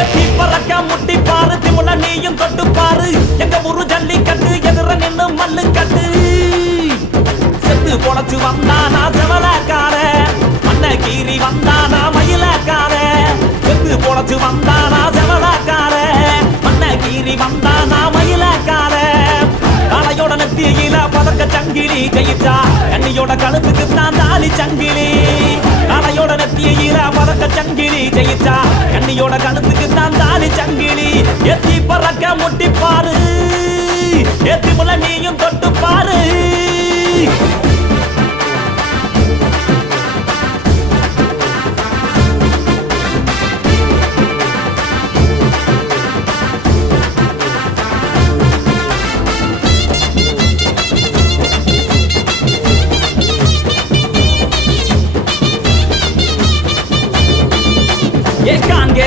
எத்தி பறக்க முட்டி பாரு திமுல நீயும் தொட்டு பாரு. எங்க ஊரு ஜல்லிக்கட்டு எதிர நின்னு மல்லு கட்டு செத்து பொழைச்சு வந்தானா செவலக்கார மண்ண கீறி வந்தானா மயிலக்கார செத்து பொழைச்சு வந்தானா செவலக்கார மண்ண கீறி வந்தானா மயிலக்கார காளையோட நெத்தியில பதக்க சங்கிலி ஜெயிச்சா கண்ணியோட கழுத்துக்கு தான் தாலி சங்கிலி. காளையோட நெத்தியில பதக்க சங்கிலி ஜெயிச்சா கண்ணியோட கழுத்துக்கு தான் தாலி சங்கிலி. எத்தி பறக்க முட்டி பாரு எத்தி முல நீயும் தொட்டு பாரு 也干给